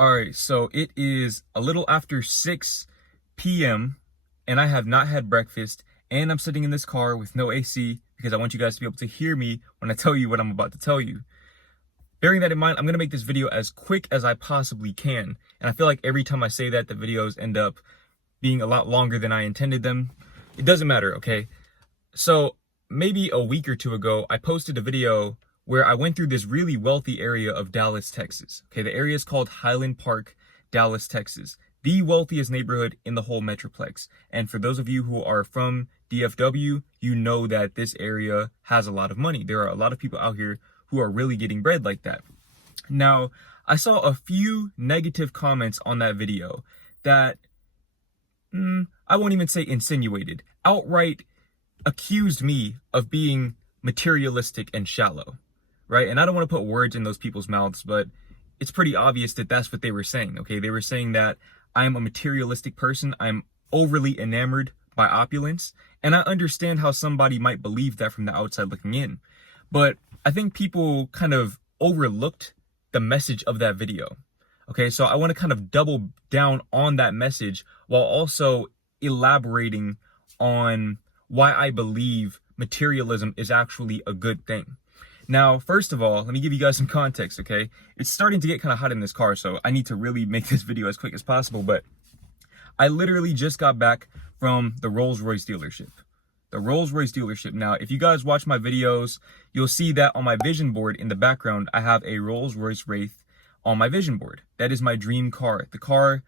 All right, so it is a little after 6 p.m. and I have not had breakfast, and I'm sitting in this car with no AC because I want you guys to be able to hear me when I tell you what I'm about to tell you. Bearing that in mind, I'm going to make this video as quick as I possibly can, and I feel like every time I say that, the videos end up being a lot longer than I intended them. It doesn't matter, okay? So maybe a week or two ago, I posted a video where I went through this really wealthy area of Dallas, Texas. Okay, the area is called Highland Park, Dallas, Texas. The wealthiest neighborhood in the whole Metroplex. And for those of you who are from DFW, you know that this area has a lot of money. There are a lot of people out here who are really getting bread like that. Now, I saw a few negative comments on that video that, I won't even say insinuated, outright accused me of being materialistic and shallow. Right? And I don't want to put words in those people's mouths, but it's pretty obvious that that's what they were saying, okay? They were saying that I'm a materialistic person. I'm overly enamored by opulence. And I understand how somebody might believe that from the outside looking in. But I think people kind of overlooked the message of that video. Okay, so I want to kind of double down on that message while also elaborating on why I believe materialism is actually a good thing. Now, first of all, let me give you guys some context, okay? It's starting to get kind of hot in this car, so I need to really make this video as quick as possible, but I literally just got back from the Rolls-Royce dealership. The Rolls-Royce dealership. Now, if you guys watch my videos, you'll see that on my vision board in the background, I have a Rolls-Royce Wraith on my vision board. That is my dream car. The car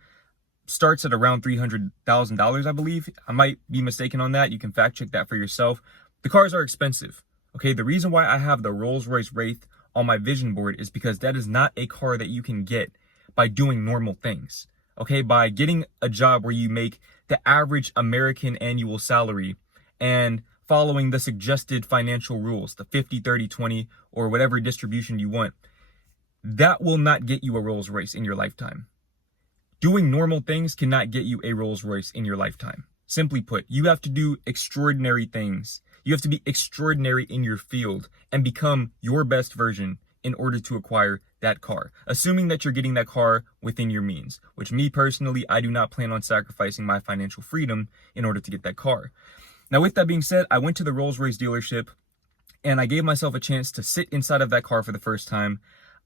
starts at around $300,000, I believe. I might be mistaken on that. You can fact check that for yourself. The cars are expensive. Okay, the reason why I have the Rolls-Royce Wraith on my vision board is because that is not a car that you can get by doing normal things. Okay, by getting a job where you make the average American annual salary and following the suggested financial rules, the 50, 30, 20, or whatever distribution you want, that will not get you a Rolls-Royce in your lifetime. Doing normal things cannot get you a Rolls-Royce in your lifetime. Simply put, you have to do extraordinary things. You have to be extraordinary in your field and become your best version in order to acquire that car, assuming that you're getting that car within your means, which me personally, I do not plan on sacrificing my financial freedom in order to get that car. Now, with that being said, I went to the Rolls-Royce dealership and I gave myself a chance to sit inside of that car for the first time.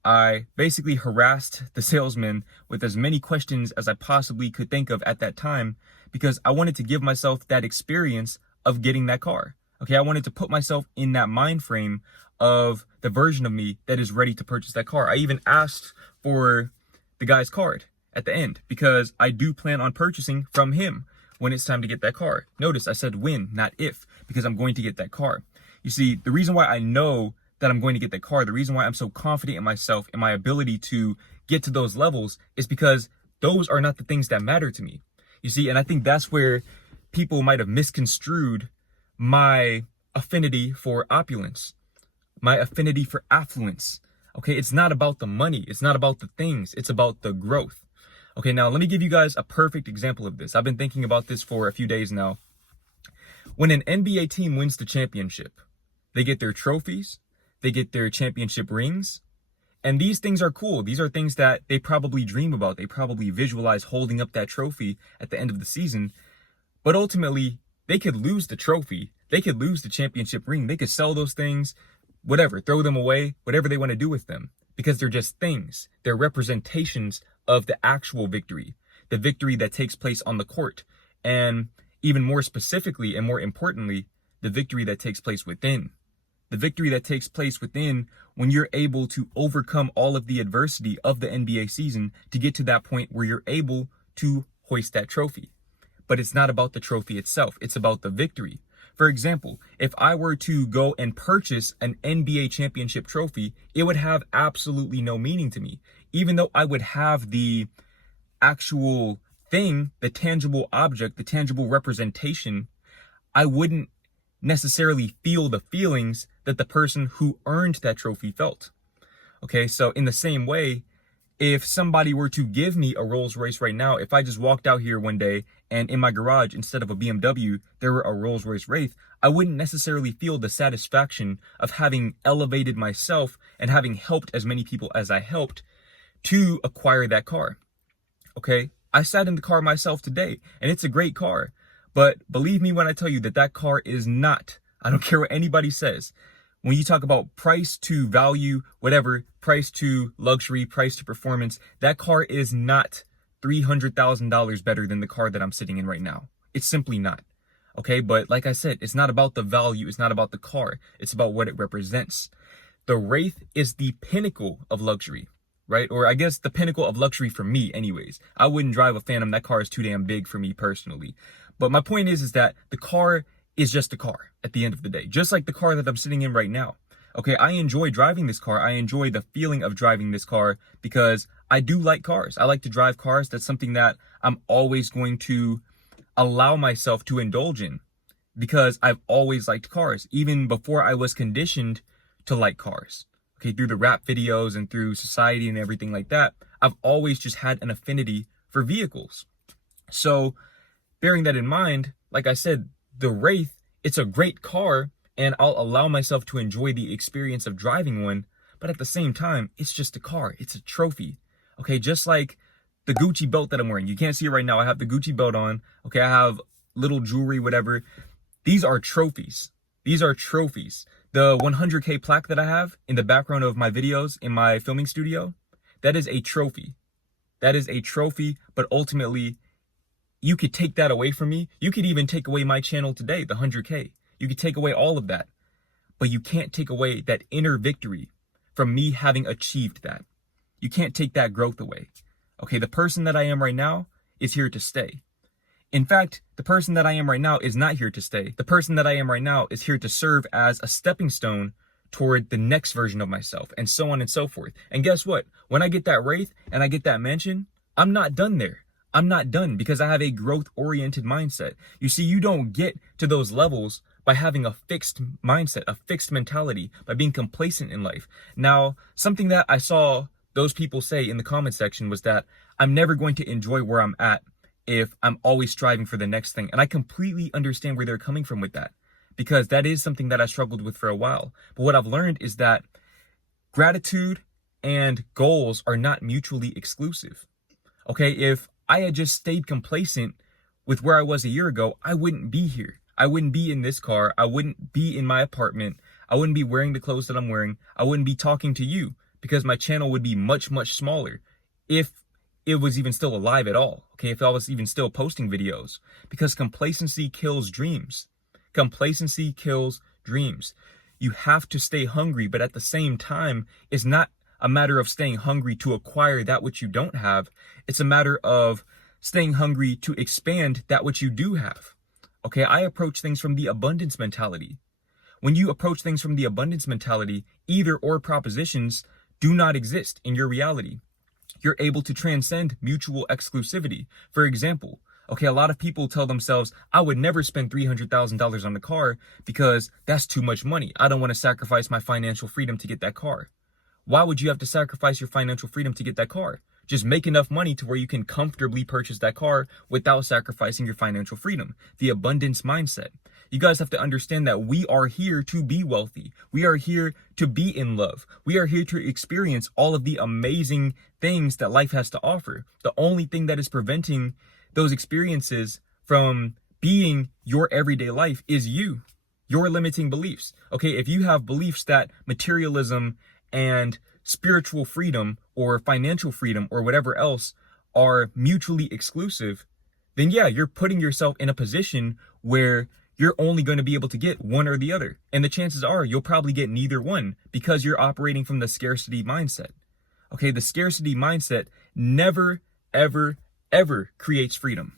I basically harassed the salesman with as many questions as I possibly could think of at that time because I wanted to give myself that experience of getting that car. Okay, I wanted to put myself in that mind frame of the version of me that is ready to purchase that car. I even asked for the guy's card at the end because I do plan on purchasing from him when it's time to get that car. Notice I said when, not if, because I'm going to get that car. You see, the reason why I know that I'm going to get that car, the reason why I'm so confident in myself and my ability to get to those levels is because those are not the things that matter to me. You see, and I think that's where people might have misconstrued my affinity for opulence, my affinity for affluence. Okay, it's not about the money. It's not about the things. It's about the growth. Okay, now let me give you guys a perfect example of this. I've been thinking about this for a few days now. When an NBA team wins the championship, they get their trophies, they get their championship rings, and these things are cool. These are things that they probably dream about. They probably visualize holding up that trophy at the end of the season, but ultimately, they could lose the trophy. They could lose the championship ring. They could sell those things, whatever, throw them away, whatever they want to do with them, because they're just things. They're representations of the actual victory, the victory that takes place on the court. And even more specifically and more importantly, the victory that takes place within. The victory that takes place within when you're able to overcome all of the adversity of the NBA season to get to that point where you're able to hoist that trophy. But it's not about the trophy itself. It's about the victory. For example, if I were to go and purchase an NBA championship trophy, it would have absolutely no meaning to me. Even though I would have the actual thing, the tangible object, the tangible representation, I wouldn't necessarily feel the feelings that the person who earned that trophy felt. Okay, so in the same way, if somebody were to give me a Rolls-Royce right now, if I just walked out here one day and in my garage, instead of a BMW, there were a Rolls-Royce Wraith, I wouldn't necessarily feel the satisfaction of having elevated myself and having helped as many people as I helped to acquire that car. Okay, I sat in the car myself today, and it's a great car. But believe me when I tell you that that car is not, I don't care what anybody says. When you talk about price to value, whatever, price to luxury, price to performance, that car is not $300,000 better than the car that I'm sitting in right now. It's simply not. Okay, but like I said, it's not about the value, it's not about the car, it's about what it represents. The Wraith is the pinnacle of luxury, right? Or I guess the pinnacle of luxury for me anyways. I wouldn't drive a Phantom, that car is too damn big for me personally. But my point is that the car is just a car at the end of the day, just like the car that I'm sitting in right now. Okay, I enjoy driving this car. I enjoy the feeling of driving this car because I do like cars. I like to drive cars. That's something that I'm always going to allow myself to indulge in because I've always liked cars, even before I was conditioned to like cars. Okay, through the rap videos and through society and everything like that, I've always just had an affinity for vehicles. So bearing that in mind, like I said, the Wraith, it's a great car and I'll allow myself to enjoy the experience of driving one. But at the same time, it's just a car. It's a trophy. Okay, just like the Gucci belt that I'm wearing. You can't see it right now. I have the Gucci belt on. Okay, I have little jewelry, whatever. These are trophies. These are trophies. The 100K plaque that I have in the background of my videos in my filming studio, that is a trophy. That is a trophy, but ultimately, you could take that away from me. You could even take away my channel today, the 100K. You could take away all of that. But you can't take away that inner victory from me having achieved that. You can't take that growth away. Okay, the person that I am right now is here to stay. In fact, the person that I am right now is not here to stay. The person that I am right now is here to serve as a stepping stone toward the next version of myself, and so on and so forth. And guess what? When I get that Wraith and I get that mansion, I'm not done there. I'm not done because I have a growth-oriented mindset. You see, you don't get to those levels by having a fixed mindset, a fixed mentality, by being complacent in life. Now, something that I saw those people say in the comment section was that I'm never going to enjoy where I'm at if I'm always striving for the next thing. And I completely understand where they're coming from with that, because that is something that I struggled with for a while. But what I've learned is that gratitude and goals are not mutually exclusive. Okay, if I had just stayed complacent with where I was a year ago, I wouldn't be here. I wouldn't be in this car. I wouldn't be in my apartment. I wouldn't be wearing the clothes that I'm wearing. I wouldn't be talking to you because my channel would be much, much smaller if it was even still alive at all. Okay, if I was even still posting videos, because complacency kills dreams. Complacency kills dreams. You have to stay hungry, but at the same time, it's not a matter of staying hungry to acquire that which you don't have. It's a matter of staying hungry to expand that which you do have. Okay, I approach things from the abundance mentality. When you approach things from the abundance mentality, either or propositions do not exist in your reality. You're able to transcend mutual exclusivity. For example, okay, a lot of people tell themselves, I would never spend $300,000 on the car because that's too much money. I don't want to sacrifice my financial freedom to get that car. Why would you have to sacrifice your financial freedom to get that car? Just make enough money to where you can comfortably purchase that car without sacrificing your financial freedom. The abundance mindset. You guys have to understand that we are here to be wealthy. We are here to be in love. We are here to experience all of the amazing things that life has to offer. The only thing that is preventing those experiences from being your everyday life is you, your limiting beliefs. Okay, if you have beliefs that materialism and spiritual freedom or financial freedom or whatever else are mutually exclusive, then yeah, you're putting yourself in a position where you're only going to be able to get one or the other. And the chances are you'll probably get neither one because you're operating from the scarcity mindset. Okay, the scarcity mindset never, ever, ever creates freedom.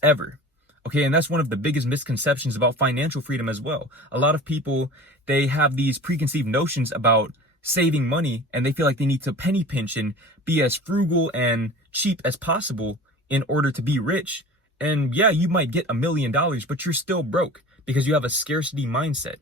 Ever. Okay, and that's one of the biggest misconceptions about financial freedom as well. A lot of people, they have these preconceived notions about saving money, and they feel like they need to penny pinch and be as frugal and cheap as possible in order to be rich. And yeah, you might get $1 million, but you're still broke because you have a scarcity mindset.